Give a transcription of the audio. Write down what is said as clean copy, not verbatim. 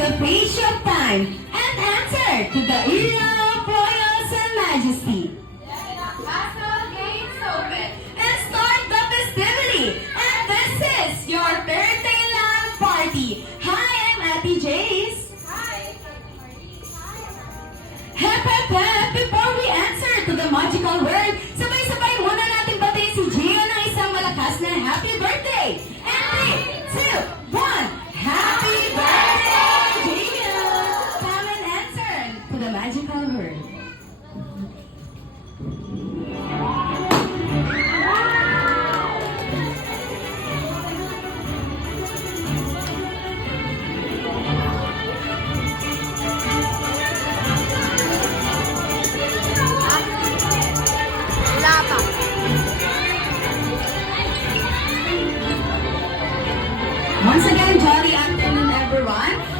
the page of time and enter to the era of royals and majesty. Castle gates open. And start the festivity. And this is your birthday land party. Hi, I'm Ate Jace. Hi. Hep, hep, hep! Before we answer to the magical word, sabay-sabay muna natin batiin si Gio ng isang malakas na happy birthday! And 3, 2, 1! Happy birthday, Gio! Come and answer to the magical word. Wala pa. Once again,